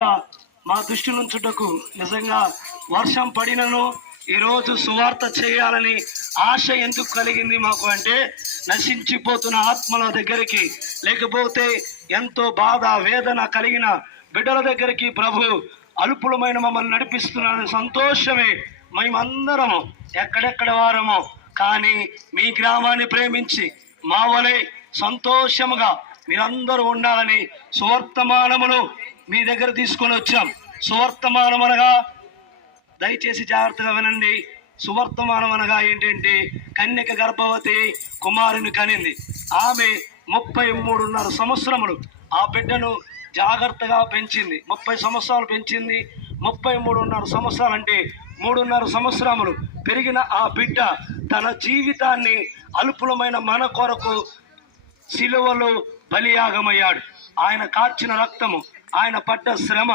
మా దృష్టి నుంచుటకు నిజంగా వర్షం పడినను ఈరోజు సువార్త చేయాలని ఆశ ఎందుకు కలిగింది మాకు అంటే, నశించిపోతున్న ఆత్మల దగ్గరికి, లేకపోతే ఎంతో బాధ వేదన కలిగిన బిడ్డల దగ్గరికి ప్రభు అల్పులమైన మమ్మల్ని నడిపిస్తున్న సంతోషమే. మేమందరము ఎక్కడెక్కడ వారమో కానీ మీ గ్రామాన్ని ప్రేమించి మా వలె సంతోషముగా మీరందరూ ఉండాలని సువర్తమానమును మీ దగ్గర తీసుకొని వచ్చాం. సువర్తమానం అనగా, దయచేసి జాగ్రత్తగా వినండి, సువర్తమానం అనగా ఏంటంటే, కన్యక గర్భవతి కుమారుని కనింది. ఆమె 33.5 సంవత్సరములు ఆ బిడ్డను జాగ్రత్తగా పెంచింది. 30 సంవత్సరాలు పెంచింది. 33.5 సంవత్సరాలు అంటే 3.5 సంవత్సరములు పెరిగిన ఆ బిడ్డ తన జీవితాన్ని అల్పులమైన మన కొరకు సిలువలో బలియాగమయ్యాడు. ఆయన కార్చిన రక్తము, ఆయన పడ్డ శ్రమ,